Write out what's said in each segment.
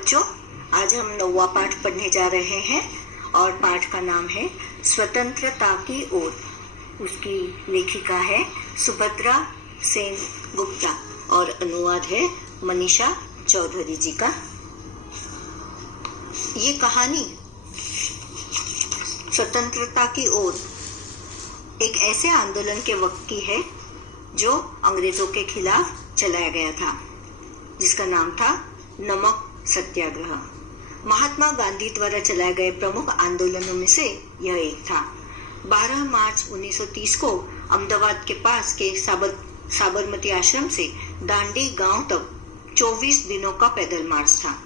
बच्चों, आज हम 9वां पाठ पढ़ने जा रहे हैं और पाठ का नाम है स्वतंत्रता की ओर। उसकी लेखिका है सुभद्रा सेन गुप्ता और अनुवाद है मनीषा चौधरी जी का। ये कहानी स्वतंत्रता की ओर एक ऐसे आंदोलन के वक्त की है जो अंग्रेजों के खिलाफ चलाया गया था, जिसका नाम था नमक सत्याग्रह। महात्मा गांधी द्वारा चलाए गए प्रमुख आंदोलनों में से यह एक था। 12 मार्च 1930 को अहमदाबाद के पास के साबरमती आश्रम से दांडी गांव तक 24 दिनों का पैदल मार्च था।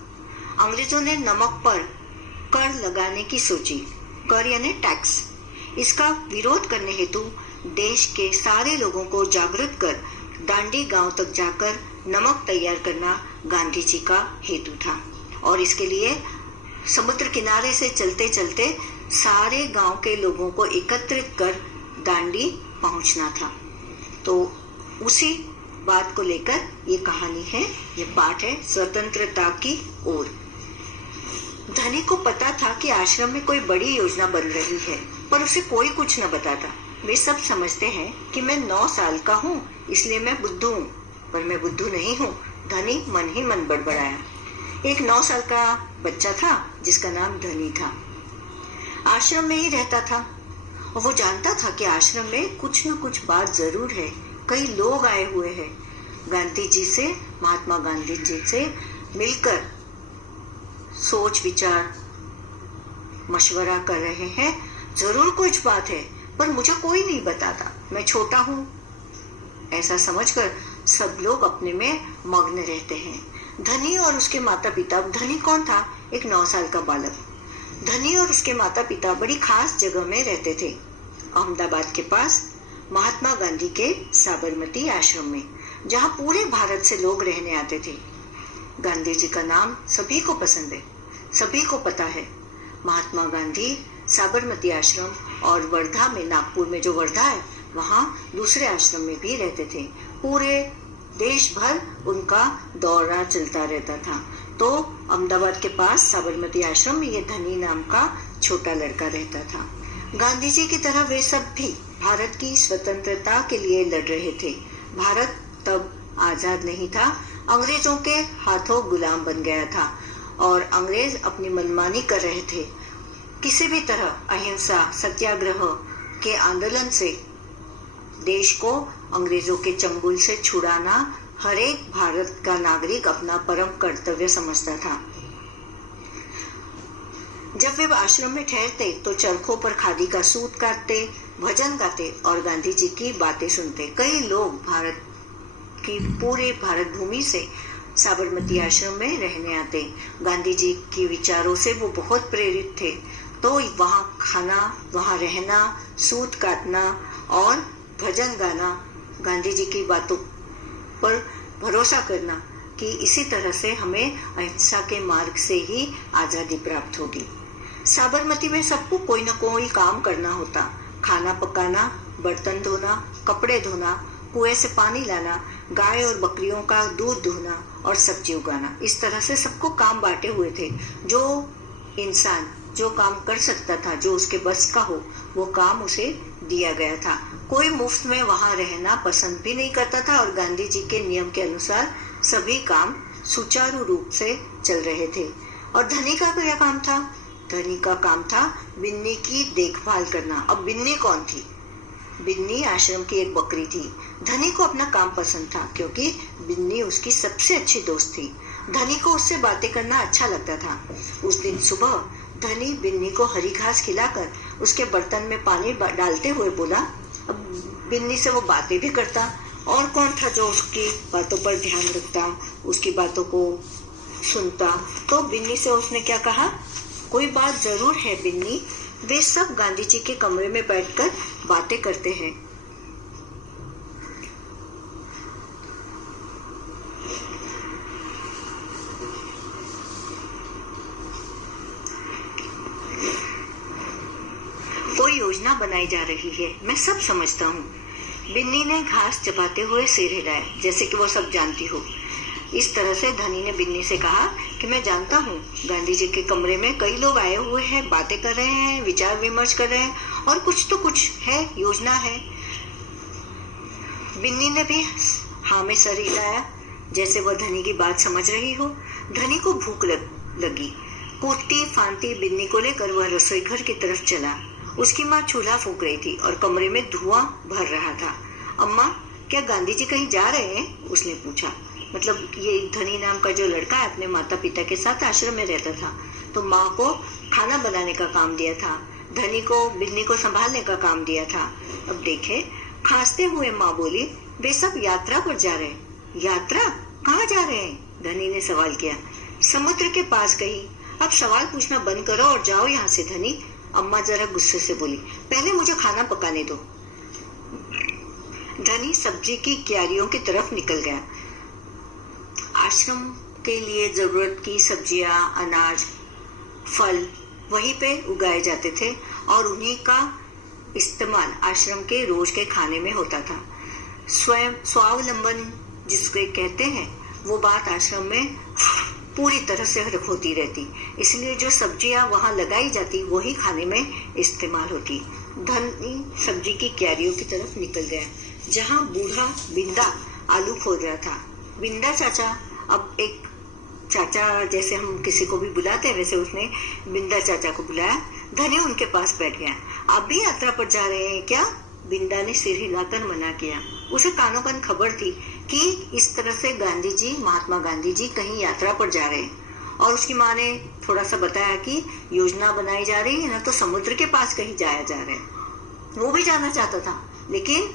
अंग्रेजों ने नमक पर कर लगाने की सोची। कर यानी टैक्स। इसका विरोध करने हेतु देश के सारे लोगों को जागृत कर दांडी गांव तक जाकर नमक तैयार करना गांधी जी का हेतु था और इसके लिए समुद्र किनारे से चलते चलते सारे गांव के लोगों को एकत्रित कर दांडी पहुंचना था। तो उसी बात को लेकर ये कहानी है, ये पाठ है स्वतंत्रता की ओर। धनी को पता था कि आश्रम में कोई बड़ी योजना बन रही है, पर उसे कोई कुछ न बताता। वे सब समझते हैं कि मैं 9 साल का हूँ, इसलिए मैं बुद्धू हूँ, पर मैं बुद्धू नहीं हूँ। धनी मन ही मन बड़बड़ाया। एक 9 साल का बच्चा था जिसका नाम धनी था। आश्रम में ही रहता था और वो जानता था कि आश्रम में कुछ न कुछ बात जरूर है। कई लोग आए हुए हैं, गांधी जी से, महात्मा गांधी जी से मिलकर सोच विचार मशवरा कर रहे हैं। जरूर कुछ बात है, पर मुझे कोई नहीं बताता, मैं छोटा हूँ। ऐसा समझकर सब लोग अपने में मग्न रहते हैं। धनी और उसके माता पिता, धनी कौन था? एक 9 साल का बालक। धनी और उसके माता पिता बड़ी खास जगह में रहते थे, अहमदाबाद के पास महात्मा गांधी के साबरमती आश्रम में, जहाँ पूरे भारत से लोग रहने आते थे। गांधी जी का नाम सभी को पसंद है, सभी को पता है। महात्मा गांधी साबरमती आश्रम और वर्धा में, नागपुर में जो वर्धा है, वहाँ दूसरे आश्रम में भी रहते थे। पूरे देश भर उनका दौरा चलता रहता था। तो अहमदाबाद के पास साबरमती आश्रम में ये धनी नाम का छोटा लड़का रहता था। गांधी जी की तरह वे सब भी भारत की स्वतंत्रता के लिए लड़ रहे थे। भारत तब आजाद नहीं था, अंग्रेजों के हाथों गुलाम बन गया था और अंग्रेज अपनी मनमानी कर रहे थे। किसी भी तरह अहिंसा सत्याग्रह के आंदोलन से देश को अंग्रेजों के चंगुल से छुड़ाना हर एक भारत का नागरिक अपना परम कर्तव्य समझता था। जब वे आश्रम में ठहरते तो चरखों पर खादी का सूत काटते, भजन गाते और गांधी जी की बातें सुनते। कई लोग भारत की पूरे भारत भूमि से साबरमती आश्रम में रहने आते। गांधी जी के विचारों से वो बहुत प्रेरित थे, तो वहाँ खाना, वहाँ रहना, सूत काटना और भजन गाना, गांधी जी की बातों पर भरोसा करना कि इसी तरह से हमें अहिंसा के मार्ग से ही आजादी प्राप्त होगी। साबरमती में सबको कोई न कोई काम करना होता। खाना पकाना, बर्तन धोना, कपड़े धोना, कुएं से पानी लाना, गाय और बकरियों का दूध दुहना और सब्जी उगाना। इस तरह से सबको काम बांटे हुए थे। जो इंसान जो काम कर सकता था, जो उसके बस का हो, वो काम उसे दिया गया था। कोई मुफ्त में वहां रहना पसंद भी नहीं करता था और गांधी जी के नियम के अनुसार सभी काम सुचारू रूप से चल रहे थे। और धनी का क्या काम था? धनी का काम था बिन्नी की देखभाल करना। अब बिन्नी कौन थी? बिन्नी आश्रम की एक बकरी थी। धनी को अपना काम पसंद था क्योंकि बिन्नी उसकी सबसे अच्छी दोस्त थी। धनी को उससे बातें करना अच्छा लगता था। उस दिन सुबह धनी बिन्नी को हरी घास खिलाकर उसके बर्तन में पानी डालते हुए बोला। अब बिन्नी से वो बातें भी करता, और कौन था जो उसकी बातों पर ध्यान रखता, उसकी बातों को सुनता। तो बिन्नी से उसने क्या कहा? कोई बात जरूर है बिन्नी, वे सब गांधी जी के कमरे में बैठकर बातें करते हैं। कोई योजना बनाई जा रही है, मैं सब समझता हूँ। बिन्नी ने घास चबाते हुए सिर हिलाया, जैसे कि वो सब जानती हो। इस तरह से धनी ने बिन्नी से कहा कि मैं जानता हूँ गांधी जी के कमरे में कई लोग आए हुए हैं, बातें कर रहे हैं, विचार विमर्श कर रहे हैं और कुछ तो कुछ है, योजना है। बिन्नी ने भी हाँ में सर हिलाया जैसे वह धनी की बात समझ रही हो। धनी को भूख लगी। कूदती फांती बिन्नी को लेकर वह रसोई घर की तरफ चला। उसकी माँ चूल्हा फूंक रही थी और कमरे में धुआं भर रहा था। अम्मा, क्या गांधी जी कहीं जा रहे हैं? उसने पूछा। मतलब ये धनी नाम का जो लड़का है अपने माता पिता के साथ आश्रम में रहता था, तो माँ को खाना बनाने का काम दिया था, धनी को बिन्नी को संभालने का काम दिया था। अब देखे, खांसते हुए माँ बोली, वे सब यात्रा पर जा रहे हैं। यात्रा? कहाँ जा रहे हैं? धनी ने सवाल किया। समुद्र के पास कहीं। अब सवाल पूछना बंद करो और जाओ यहाँ से धनी, अम्मा जरा गुस्से से बोली। पहले मुझे खाना पकाने दो। धनी सब्जी की क्यारियों की तरफ निकल गया। आश्रम के लिए जरूरत की सब्जियां, अनाज, फल वहीं पे उगाए जाते थे और उन्हीं का इस्तेमाल आश्रम के रोज के खाने में होता था। स्वयं स्वावलंबन जिसको कहते हैं, वो बात आश्रम में पूरी तरह से होती रहती, इसलिए जो सब्जियां वहां लगाई जाती वही खाने में इस्तेमाल होती। धनी सब्जी की क्यारियों की तरफ निकल गया जहां बूढ़ा बिंदा आलू खोद रहा था। बिंदा चाचा, अब एक चाचा जैसे हम किसी को भी बुलाते हैं वैसे उसने बिंदा चाचा को बुलाया। धनी उनके पास बैठ गया। आप भी यात्रा पर जा रहे हैं क्या? बिंदा ने सिर हिलाकर मना किया। उसे कानों कान खबर थी कि इस तरह से गांधी जी, महात्मा गांधी जी कहीं यात्रा पर जा रहे हैं और उसकी माँ ने थोड़ा सा बताया कि योजना बनाई जा रही है ना, तो समुद्र के पास कहीं जाया जा रहा है। वो भी जाना चाहता था लेकिन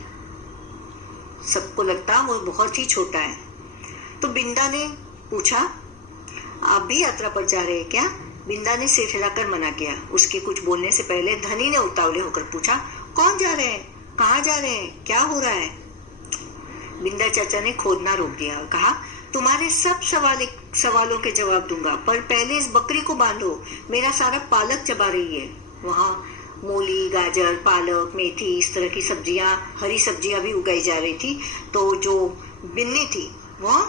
सबको लगता वो बहुत ही छोटा है। तो बिंदा ने पूछा, आप भी यात्रा पर जा रहे हैं क्या? बिंदा ने सिर हिलाकर मना किया। उसके कुछ बोलने से पहले धनी ने उतावले होकर पूछा, कौन जा रहे हैं? कहाँ जा रहे हैं? क्या हो रहा है? बिंदा चाचा ने खोदना रोक दिया और कहा, तुम्हारे सब सवालों के जवाब दूंगा, पर पहले इस बकरी को बांधो, मेरा सारा पालक चबा रही है। वहाँ मूली, गाजर, पालक, मेथी, इस तरह की सब्जियां, हरी सब्जियां भी उगाई जा रही थी। तो जो बिन्नी थी वह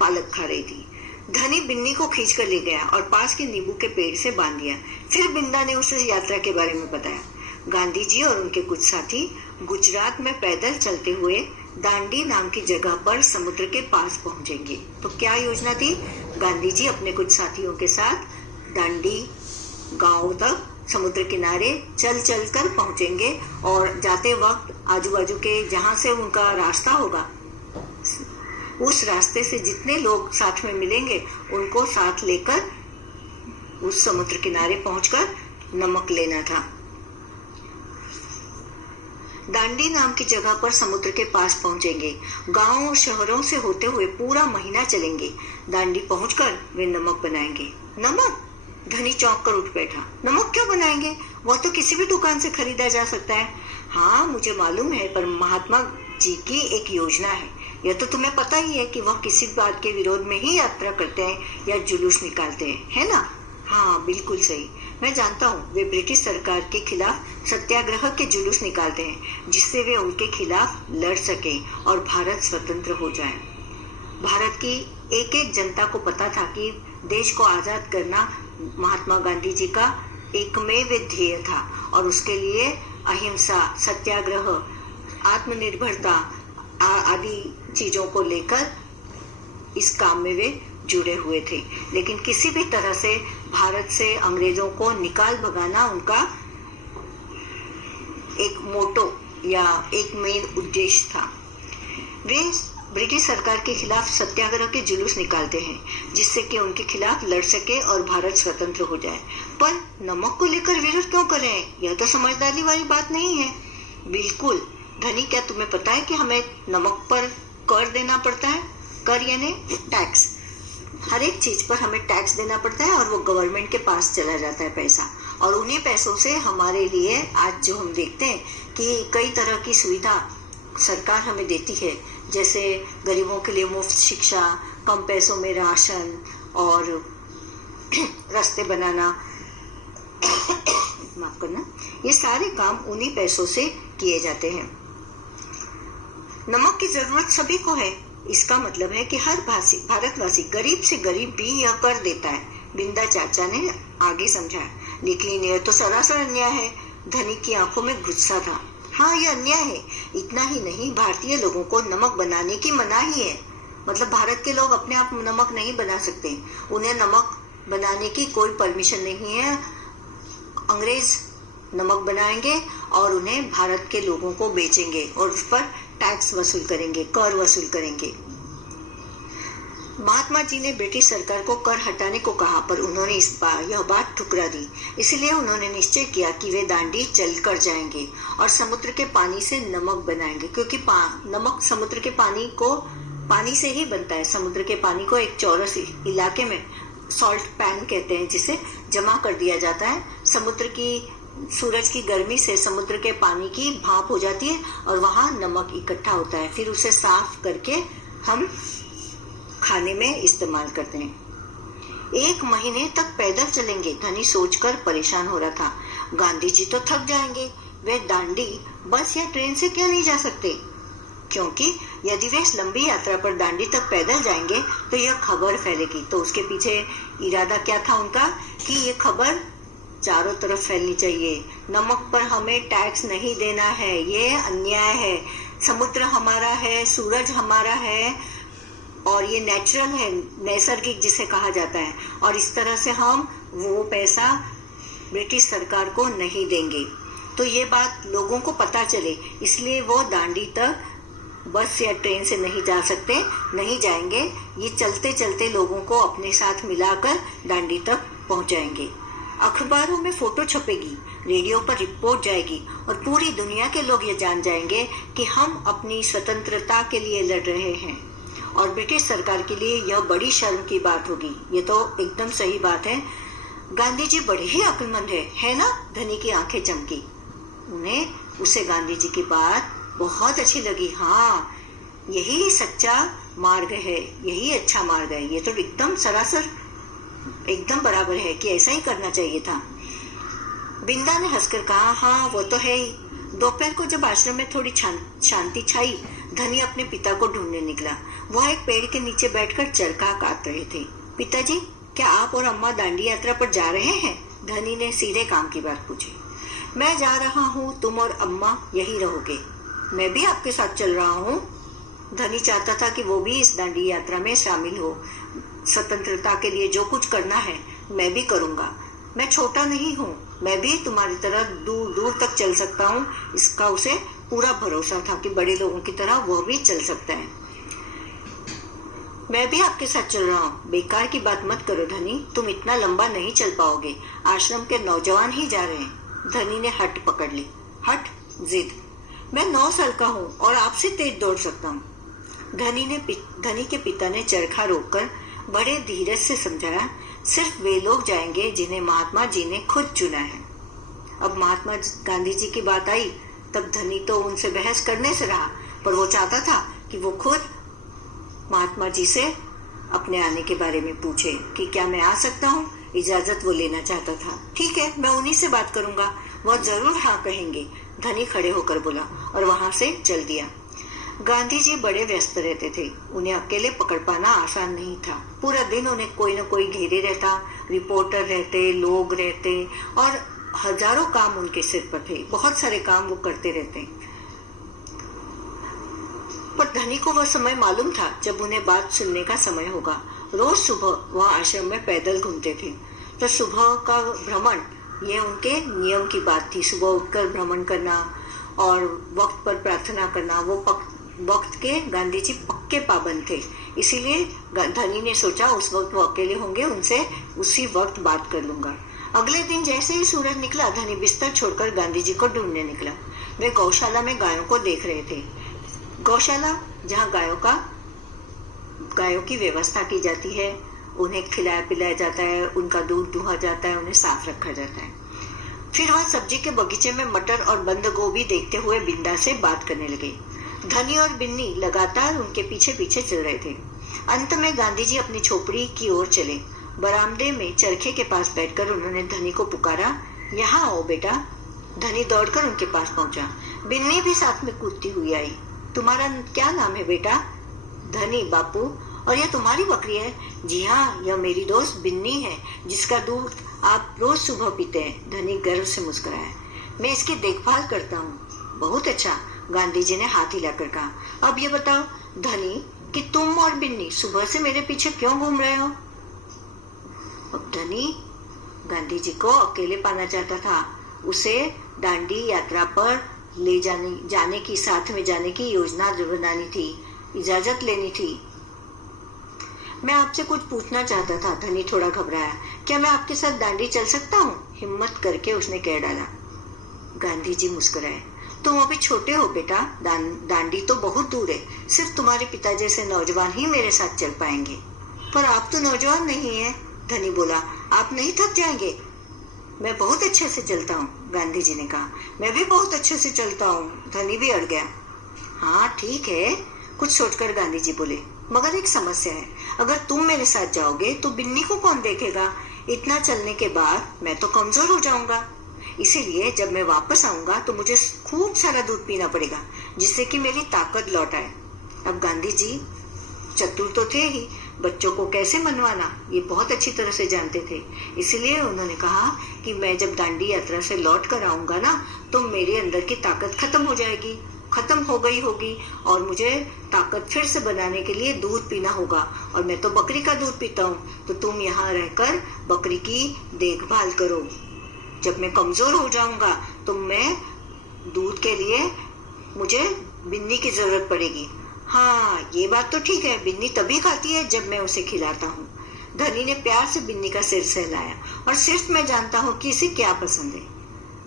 पालक खा रही थी। धनी बिन्नी को खींच कर ले गया और पास के नींबू के पेड़ से बांध दिया। फिर बिंदा ने उसे यात्रा के बारे में बताया। गांधी जी और उनके कुछ साथी गुजरात में पैदल चलते हुए दांडी नाम की जगह पर समुद्र के पास पहुंचेंगे। तो क्या योजना थी? गांधी जी अपने कुछ साथियों के साथ दांडी गांव तक समुद्र किनारे चल चल कर पहुंचेंगे और जाते वक्त आजू बाजू के जहां से उनका रास्ता होगा उस रास्ते से जितने लोग साथ में मिलेंगे उनको साथ लेकर उस समुद्र किनारे पहुंचकर नमक लेना था। दांडी नाम की जगह पर समुद्र के पास पहुंचेंगे। गांवों और शहरों से होते हुए पूरा महीना चलेंगे। दांडी पहुंचकर वे नमक बनाएंगे। नमक? धनी चौंक कर उठ बैठा। नमक क्यों बनाएंगे? वह तो किसी भी दुकान से खरीदा जा सकता है। हाँ मुझे मालूम है, पर महात्मा जी की एक योजना है। यह तो तुम्हें पता ही है कि वह किसी बात के विरोध में ही यात्रा करते हैं या जुलूस निकालते हैं, है ना? हाँ बिल्कुल सही, मैं जानता हूँ। वे ब्रिटिश सरकार के खिलाफ सत्याग्रह के जुलूस निकालते हैं जिससे वे उनके खिलाफ लड़ सके और भारत स्वतंत्र हो जाए। भारत की एक एक जनता को पता था कि देश को आजाद करना महात्मा गांधी जी का एकमेव ध्येय था और उसके लिए अहिंसा, सत्याग्रह, आत्मनिर्भरता आदि चीजों को लेकर इस काम में वे जुड़े हुए थे। लेकिन किसी भी तरह से भारत से अंग्रेजों को निकाल भगाना उनका एक मोटो या एक मेन उद्देश्य था। वे ब्रिटिश सरकार के खिलाफ सत्याग्रह के जुलूस निकालते हैं जिससे कि उनके खिलाफ लड़ सके और भारत स्वतंत्र हो जाए। पर नमक को लेकर विरोध क्यों कर रहे हैं? यह तो समझदारी वाली बात नहीं है। बिल्कुल धनी, क्या तुम्हें पता है कि हमें नमक पर कर देना पड़ता है? कर यानी टैक्स। हर एक चीज पर हमें टैक्स देना पड़ता है और वो गवर्नमेंट के पास चला जाता है पैसा, और उन्हीं पैसों से हमारे लिए आज जो हम देखते हैं कि कई तरह की सुविधा सरकार हमें देती है, जैसे गरीबों के लिए मुफ्त शिक्षा, कम पैसों में राशन और रास्ते बनाना, माफ करना, ये सारे काम उन्हीं पैसों से किए जाते हैं। नमक की जरूरत सभी को है, इसका मतलब है कि हर भारतवासी गरीब से गरीब भी यह कर देता है, बिंदा चाचा ने आगे समझाया। लेकिन यह तो सरासर अन्याय है। धनी की आंखों में गुस्सा था। हाँ, यह अन्याय है। इतना ही नहीं, भारतीय लोगों को नमक बनाने की मनाही है। मतलब भारत के लोग अपने आप नमक नहीं बना सकते, उन्हें नमक बनाने की कोई परमिशन नहीं है। अंग्रेज नमक बनाएंगे और उन्हें भारत के लोगों को बेचेंगे और उस पर टैक्स वसूल करेंगे, कर वसूल करेंगे। महात्मा जी ने ब्रिटिश सरकार को कर हटाने को कहा, पर उन्होंने यह बात ठुकरा दी। इसलिए उन्होंने निश्चय किया कि वे दांडी चल कर जाएंगे और समुद्र के पानी से नमक बनाएंगे, क्योंकि नमक समुद्र के पानी से ही बनता है। समुद्र के पानी को एक चौरस इलाके में सॉल्ट पैन कहते हैं, जिसे जमा कर दिया जाता है। सूरज की गर्मी से समुद्र के पानी की भाप हो जाती है और वहां नमक इकट्ठा होता है। फिर उसे साफ करके हम खाने में इस्तेमाल करते हैं। 1 महीने तक पैदल चलेंगे, धनी सोचकर परेशान हो रहा था। गांधी जी तो थक जाएंगे, वे दांडी बस या ट्रेन से क्यों नहीं जा सकते? क्योंकि यदि वे इस लंबी यात्रा पर दांडी तक पैदल जाएंगे तो यह खबर फैलेगी। तो उसके पीछे इरादा क्या था उनका कि ये खबर चारों तरफ फैलनी चाहिए। नमक पर हमें टैक्स नहीं देना है, ये अन्याय है। समुद्र हमारा है, सूरज हमारा है और ये नेचुरल है, नैसर्गिक जिसे कहा जाता है। और इस तरह से हम वो पैसा ब्रिटिश सरकार को नहीं देंगे। तो ये बात लोगों को पता चले, इसलिए वो दांडी तक बस या ट्रेन से नहीं जा सकते, नहीं जाएंगे। ये चलते चलते लोगों को अपने साथ मिलाकर दांडी तक पहुंचाएंगे। अखबारों में फोटो छपेगी, रेडियो पर रिपोर्ट जाएगी और पूरी दुनिया के लोग ये जान जाएंगे कि हम अपनी स्वतंत्रता के लिए लड़ रहे हैं। और ब्रिटिश सरकार के लिए यह बड़ी शर्म की बात होगी। ये तो एकदम सही बात है। गांधी जी बड़े ही अक्लमंद है ना? धनी की आंखें चमकी। उसे गांधी जी की बात बहुत अच्छी लगी। हाँ, यही सच्चा मार्ग है, यही अच्छा मार्ग है। ये तो एकदम सरासर एकदम बराबर है कि ऐसा ही करना चाहिए था। बिंदा ने हंसकर कहा, हाँ वो तो है ही। दोपहर को जब आश्रम में थोड़ी शांति छाई, धनी अपने पिता को ढूंढने निकला। वह एक पेड़ के नीचे बैठकर चरखा काट रहे थे। पिताजी, क्या आप और अम्मा दांडी यात्रा पर जा रहे हैं? धनी ने सीधे काम की बात पूछी। मैं जा रहा हूँ, तुम और अम्मा यही रहोगे। मैं भी आपके साथ चल रहा हूँ। धनी चाहता था कि वो भी इस दांडी यात्रा में शामिल हो। स्वतंत्रता के लिए जो कुछ करना है मैं भी करूंगा। मैं छोटा नहीं हूँ, मैं भी तुम्हारी तरह दूर दूर तक चल सकता हूँ। इसका उसे पूरा भरोसा था कि बड़े लोगों की तरह वह भी चल सकता है। मैं भी आपके साथ चल रहा हूँ। बेकार की बात मत करो धनी, तुम इतना लंबा नहीं चल पाओगे। आश्रम के नौजवान ही जा रहे हैं। धनी ने हट पकड़ ली। हट? जिद? मैं 9 साल का हूँ और आपसे तेज दौड़ सकता हूँ। धनी के पिता ने चरखा रोककर बड़े धीरज से समझाया, सिर्फ वे लोग जाएंगे जिन्हें महात्मा जी ने खुद चुना है। अब महात्मा गांधी जी की बात आई तब धनी तो उनसे बहस करने से रहा, पर वो चाहता था कि वो खुद महात्मा जी से अपने आने के बारे में पूछे कि क्या मैं आ सकता हूँ। इजाजत वो लेना चाहता था। ठीक है, मैं उन्हीं से बात करूंगा, वो जरूर हाँ कहेंगे। धनी खड़े होकर बोला और वहां से चल दिया। गांधी जी बड़े व्यस्त रहते थे, उन्हें अकेले पकड़ पाना आसान नहीं था। पूरा दिन उन्हें कोई न कोई घेरे रहता, रिपोर्टर रहते, लोग रहते और हजारों काम उनके सिर पर थे। बहुत सारे काम वो करते रहते। पर धनी को वह समय मालूम था जब उन्हें बात सुनने का समय होगा। रोज सुबह वह आश्रम में पैदल घूमते थे। तो सुबह का भ्रमण ये उनके नियम की बात थी। सुबह उठकर भ्रमण करना और वक्त पर प्रार्थना करना। वो वक्त के गांधी जी पक्के पाबंद थे। इसीलिए धनी ने सोचा उस वक्त वो अकेले होंगे, उनसे उसी वक्त बात कर लूंगा। अगले दिन जैसे ही सूरज निकला, धनी बिस्तर छोड़कर गांधी जी को ढूंढने निकला। वे गौशाला में गायों को देख रहे थे। गौशाला जहाँ गायों की व्यवस्था की जाती है, उन्हें खिलाया पिलाया जाता है, उनका दूध दुहा जाता है, उन्हें साफ रखा जाता है। फिर वह सब्जी के बगीचे में मटर और बंद गोभी देखते हुए बिंदा से बात करने लगे। धनी और बिन्नी लगातार उनके पीछे पीछे चल रहे थे। अंत में गांधी जी अपनी झोपड़ी की ओर चले। बरामदे में चरखे के पास बैठकर उन्होंने धनी को पुकारा, यहाँ आओ बेटा। धनी दौड़कर उनके पास पहुंचा। बिन्नी भी साथ में कूदती हुई आई। तुम्हारा क्या नाम है बेटा? धनी बापू, और यह तुम्हारी बकरी है? जी हाँ, यह मेरी दोस्त बिन्नी है, जिसका दूध आप रोज सुबह पीते हैं। धनी गर्व से मुस्कुराया। मैं इसकी देखभाल करता हूँ। बहुत अच्छा, गांधी जी ने हाथ हिलाकर कहा। अब ये बताओ धनी कि तुम और बिन्नी सुबह से मेरे पीछे क्यों घूम रहे हो? अब धनी गांधी जी को अकेले पाना चाहता था। उसे दांडी यात्रा पर ले जाने की, साथ में जाने की योजना बनानी थी, इजाजत लेनी थी। मैं आपसे कुछ पूछना चाहता था। धनी थोड़ा घबराया। क्या मैं आपके साथ दांडी चल सकता हूँ? हिम्मत करके उसने कह डाला। गांधी जी मुस्कुराए। तुम अभी छोटे हो बेटा, दांडी तो बहुत दूर है। सिर्फ तुम्हारे पिता जैसे नौजवान ही मेरे साथ चल पाएंगे। पर आप तो नौजवान नहीं है, धनी बोला। आप नहीं थक जाएंगे? मैं बहुत अच्छे से चलता हूँ, गांधी जी ने कहा। मैं भी बहुत अच्छे से चलता हूँ, धनी भी अड़ गया। हाँ ठीक है, कुछ सोचकर गांधी जी बोले। मगर एक समस्या है। अगर तुम मेरे साथ जाओगे तो बिन्नी को कौन देखेगा? इतना चलने के बाद मैं तो कमजोर हो जाऊंगा। इसीलिए जब मैं वापस आऊंगा तो मुझे खूब सारा दूध पीना पड़ेगा, जिससे कि मेरी ताकत लौट आए। अब गांधी जी चतुर तो थे ही, बच्चों को कैसे मनवाना ये बहुत अच्छी तरह से जानते थे। इसलिए उन्होंने कहा कि मैं जब दांडी यात्रा से लौट कर आऊंगा ना, तो मेरे अंदर की ताकत खत्म हो जाएगी, खत्म हो गई होगी, और मुझे ताकत फिर से बनाने के लिए दूध पीना होगा। और मैं तो बकरी का दूध पीता हूँ, तो तुम यहाँ रहकर बकरी की देखभाल करो। जब मैं कमजोर हो जाऊंगा तो मैं दूध के लिए मुझे बिन्नी की जरूरत पड़ेगी। हाँ ये बात तो ठीक है, बिन्नी तभी खाती है जब मैं उसे खिलाता हूँ। धनी ने प्यार से बिन्नी का सिर सहलाया। और सिर्फ मैं जानता हूँ कि इसे क्या पसंद है।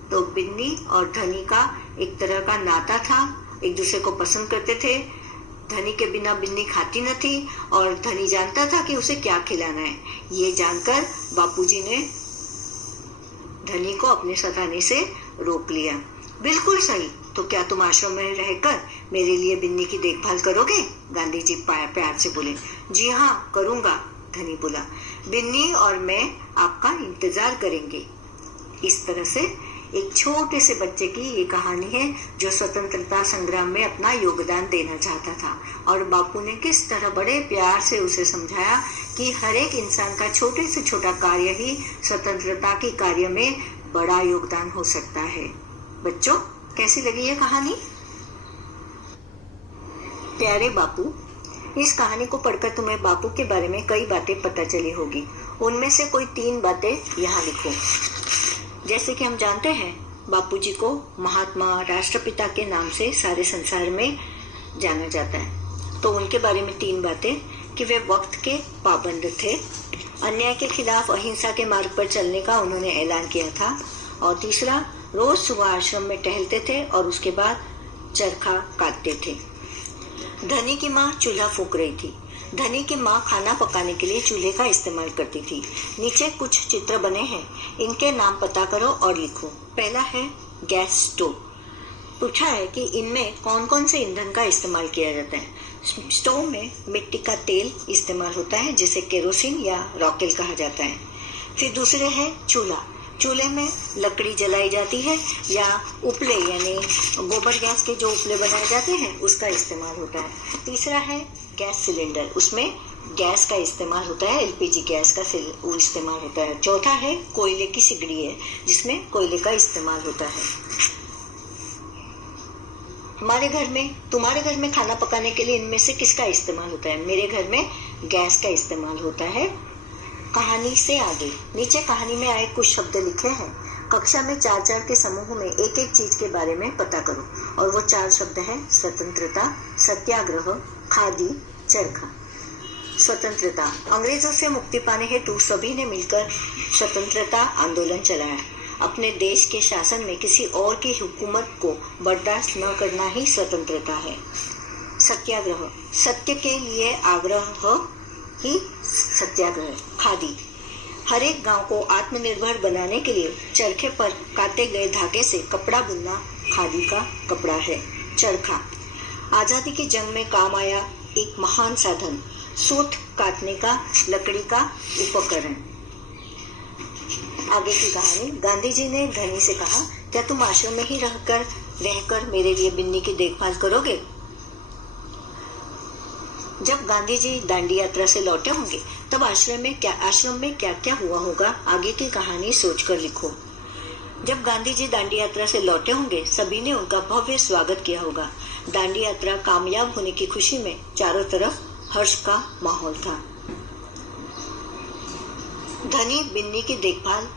तो बिन्नी और धनी का एक तरह का नाता था, एक दूसरे को पसंद करते थे। धनी के बिना बिन्नी खाती न थी, और धनी जानता था कि उसे क्या खिलाना है। ये जानकर बापूजी ने धनी को अपने सताने से रोक लिया। बिल्कुल सही, तो क्या तुम आश्रम में रहकर मेरे लिए बिन्नी की देखभाल करोगे? गांधी जी प्यार से बोले। जी हाँ करूंगा, धनी बोला। बिन्नी और मैं आपका इंतजार करेंगे। इस तरह से एक छोटे से बच्चे की ये कहानी है, जो स्वतंत्रता संग्राम में अपना योगदान देना चाहता था। और बापू ने किस तरह बड़े प्यार से उसे समझाया कि हर एक इंसान का छोटे से छोटा कार्य ही स्वतंत्रता के कार्य में बड़ा योगदान हो सकता है। बच्चों, कैसी लगी ये कहानी? प्यारे बापू, इस कहानी को पढ़कर तुम्हें बापू के बारे में कई बातें पता चली होगी। उनमें से कोई 3 बातें यहाँ लिखो। जैसे कि हम जानते हैं, बापूजी को महात्मा, राष्ट्रपिता के नाम से सारे संसार में जाना जाता है। तो उनके बारे में 3 बातें कि वे वक्त के पाबंद थे, अन्याय के खिलाफ अहिंसा के मार्ग पर चलने का उन्होंने ऐलान किया था, और तीसरा, रोज सुबह आश्रम में टहलते थे और उसके बाद चरखा काटते थे। धनी की माँ चूल्हा फूंक रही थी। धनी की माँ खाना पकाने के लिए चूल्हे का इस्तेमाल करती थी। नीचे कुछ चित्र बने हैं, इनके नाम पता करो और लिखो। पहला है गैस स्टोव। पूछा है कि इनमें कौन कौन से ईंधन का इस्तेमाल किया जाता है। स्टोव में मिट्टी का तेल इस्तेमाल होता है, जिसे केरोसिन या रॉकेल कहा जाता है। फिर दूसरे है चूल्हा। चूल्हे में लकड़ी जलाई जाती है, या उपले यानी गोबर गैस के जो उपले बनाए जाते हैं उसका इस्तेमाल होता है। तीसरा है गैस सिलेंडर, उसमें गैस का इस्तेमाल होता है, एलपीजी गैस का इस्तेमाल होता है। चौथा है कोयले की सिगड़ी है, जिसमें कोयले का इस्तेमाल होता है। हमारे घर में, तुम्हारे घर में खाना पकाने के लिए इनमें से किसका इस्तेमाल होता है? मेरे घर में गैस का इस्तेमाल होता है। कहानी से आगे नीचे कहानी में आए कुछ शब्द लिखे हैं। कक्षा में 4-4 के समूह में एक एक चीज के बारे में पता करो, और वो 4 शब्द हैं स्वतंत्रता, सत्याग्रह, खादी, चरखा। स्वतंत्रता, अंग्रेजों से मुक्ति पाने हेतु सभी ने मिलकर स्वतंत्रता आंदोलन चलाया। अपने देश के शासन में किसी और की हुकूमत को बर्दाश्त न करना ही स्वतंत्रता है। सत्याग्रह, सत्य के लिए आग्रह ही सत्याग्रह। खादी, हर एक गांव को आत्मनिर्भर बनाने के लिए चरखे पर काटे गए धागे से कपड़ा बुनना खादी का कपड़ा है। चरखा, आजादी की जंग में काम आया एक महान साधन, सूत काटने का लकड़ी का उपकरण। आगे की कहानी। गांधी जी ने धनी से कहा, क्या तुम आश्रम में ही रहकर मेरे लिए बिन्नी की देखभाल करोगे? जब गांधी जी दांडी यात्रा से लौटे होंगे तब आश्रम में क्या क्या हुआ होगा, आगे की कहानी सोचकर लिखो। जब गांधी जी दांडी यात्रा से लौटे होंगे सभी ने उनका भव्य स्वागत किया होगा। दांडी यात्रा कामयाब होने की खुशी में चारों तरफ हर्ष का माहौल था। धनी बिन्नी की देखभाल।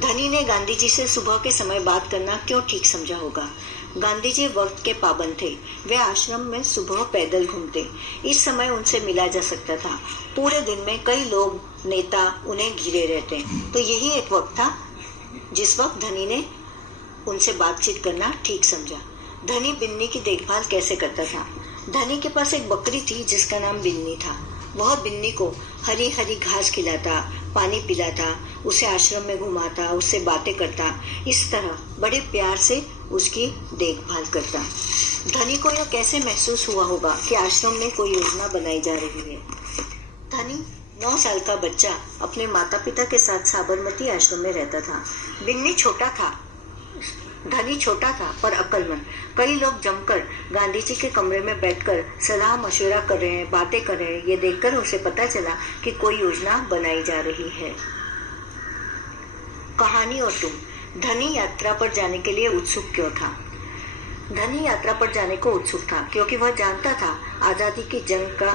धनी ने गांधी जी से सुबह के समय बात करना क्यों ठीक समझा होगा। गांधी जी वक्त के पाबंद थे। वे आश्रम में सुबह पैदल घूमते। इस समय उनसे मिला जा सकता था। पूरे दिन में कई लोग, नेता उन्हें घिरे रहते। तो यही एक वक्त था जिस वक्त धनी ने उनसे बातचीत करना ठीक समझा। धनी बिन्नी की देखभाल कैसे करता था। धनी के पास एक बकरी थी जिसका नाम बिन्नी था। वह बिन्नी को हरी हरी घास खिलाता, पानी पिलाता, उसे आश्रम में घुमाता, उससे बातें करता। इस तरह बड़े प्यार से उसकी देखभाल करता। धनी को यह कैसे महसूस हुआ होगा कि आश्रम में कोई योजना बनाई जा रही है। धनी 9 साल का बच्चा अपने माता पिता के साथ साबरमती आश्रम में रहता था। बिन्नी छोटा था, धनी छोटा था पर अक्लमंद। कई लोग जमकर गांधी जी के कमरे में बैठकर सलाह मशवरा कर रहे हैं, बातें कर रहे हैं। ये देखकर उसे पता चला कि कोई योजना बनाई जा रही है। कहानी और तुम। धनी यात्रा पर जाने के लिए उत्सुक क्यों था। धनी यात्रा पर जाने को उत्सुक था क्योंकि वह जानता था आजादी की जंग का,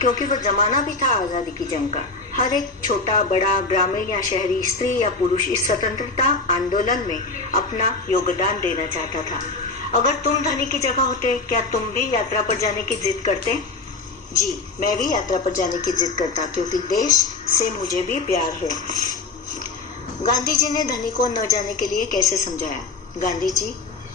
क्योंकि वह जमाना भी था आजादी की जंग का। हर एक छोटा बड़ा, ग्रामीण या शहरी, स्त्री या पुरुष इस स्वतंत्रता आंदोलन में अपना योगदान देना चाहता था। अगर तुम धनी की जगह होते, क्या तुम भी यात्रा पर जाने की जिद करते। जी, मैं भी यात्रा पर जाने की जिद करता क्योंकि देश से मुझे भी प्यार है। गांधी जी ने धनी को न जाने के लिए कैसे समझाया। गांधी जी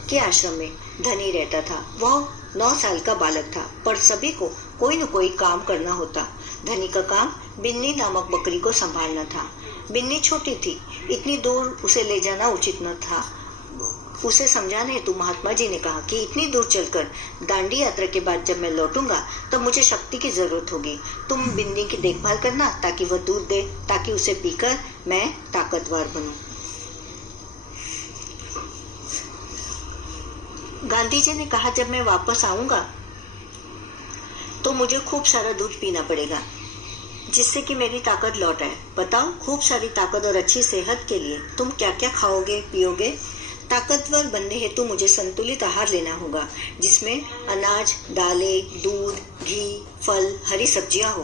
के आश्रम में धनी रहता था। वह 9 साल का बालक था पर सभी को कोई न कोई काम करना होता। धनी का काम बिन्नी नामक बकरी को संभालना था। बिन्नी छोटी थी, इतनी दूर उसे ले जाना उचित न था। उसे समझाने हेतु महात्मा जी ने कहा कि इतनी दूर चलकर दांडी यात्रा के बाद जब मैं लौटूंगा तब मुझे शक्ति की जरूरत होगी। तुम बिन्नी की देखभाल करना ताकि वह दूध दे, ताकि उसे पीकर मैं ताकतवर बनूं। गांधी जी ने कहा जब मैं वापस आऊंगा तो मुझे खूब सारा दूध पीना पड़ेगा जिससे कि मेरी ताकत लौट आए। बताओ, खूब सारी ताकत और अच्छी सेहत के लिए तुम क्या क्या खाओगे पियोगे। ताकतवर बनने हेतु मुझे संतुलित आहार लेना होगा जिसमें अनाज, दालें, दूध, घी, फल, हरी सब्जियां हो।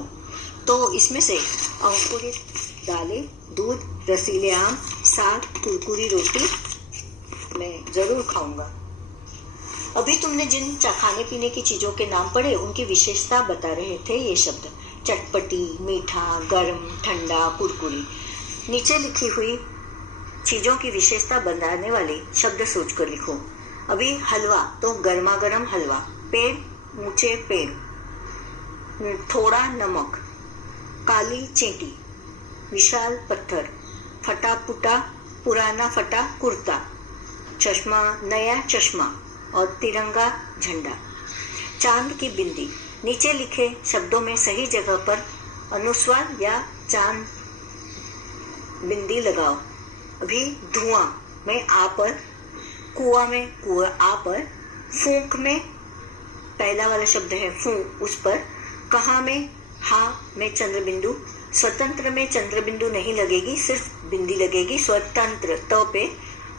तो इसमें से अंकुरित दालें, दूध, रसीले आम, साग, कुरकुरी रोटी मैं जरूर खाऊंगा। अभी तुमने जिन खाने पीने की चीजों के नाम पढ़े उनकी विशेषता बता रहे थे ये शब्द। चटपटी, मीठा, गर्म, ठंडा, कुरकुरी। नीचे लिखी हुई चीजों की विशेषता बताने वाले शब्द सोचकर लिखो। अभी हलवा तो गर्मा गर्म हलवा, पेड़, ऊंचे पेड़, थोड़ा नमक, काली चींटी, विशाल पत्थर, फटा पुटा, पुराना फटा कुर्ता, चश्मा, नया चश्मा और तिरंगा झंडा। चांद की बिंदी। नीचे लिखे शब्दों में सही जगह पर अनुस्वार या चांद बिंदी लगाओ। अभी धुआं में आ पर, कुआं में कुआ आ पर, फूंक में पहला वाला शब्द है फू उस पर, कहाँ में हा में चंद्र बिंदु। स्वतंत्र में चंद्र बिंदु नहीं लगेगी, सिर्फ बिंदी लगेगी। स्वतंत्र तो पे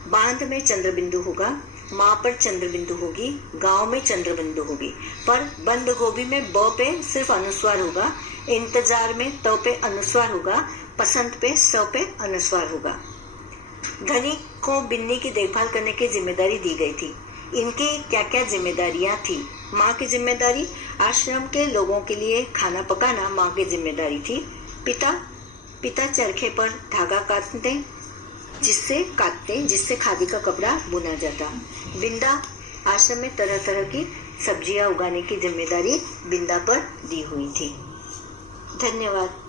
बांध में चंद्र बिंदु होगा, माँ पर चंद्र बिंदु होगी, गांव में चंद्र बिंदु होगी। पर बंद गोभी में ब पे सिर्फ अनुस्वार होगा, इंतजार में त पे अनुस्वार होगा, पसंद पे स पे अनुस्वार होगा। धनी को बिन्नी की देखभाल करने की जिम्मेदारी दी गई थी। इनकी क्या क्या जिम्मेदारियां थी। माँ की जिम्मेदारी आश्रम के लोगों के लिए खाना पकाना माँ की जिम्मेदारी थी। पिता चरखे पर धागा काटते जिससे खादी का कपड़ा बुना जाता। बिंदा आश्रम में तरह तरह की सब्जियां उगाने की जिम्मेदारी बिंदा पर दी हुई थी। धन्यवाद।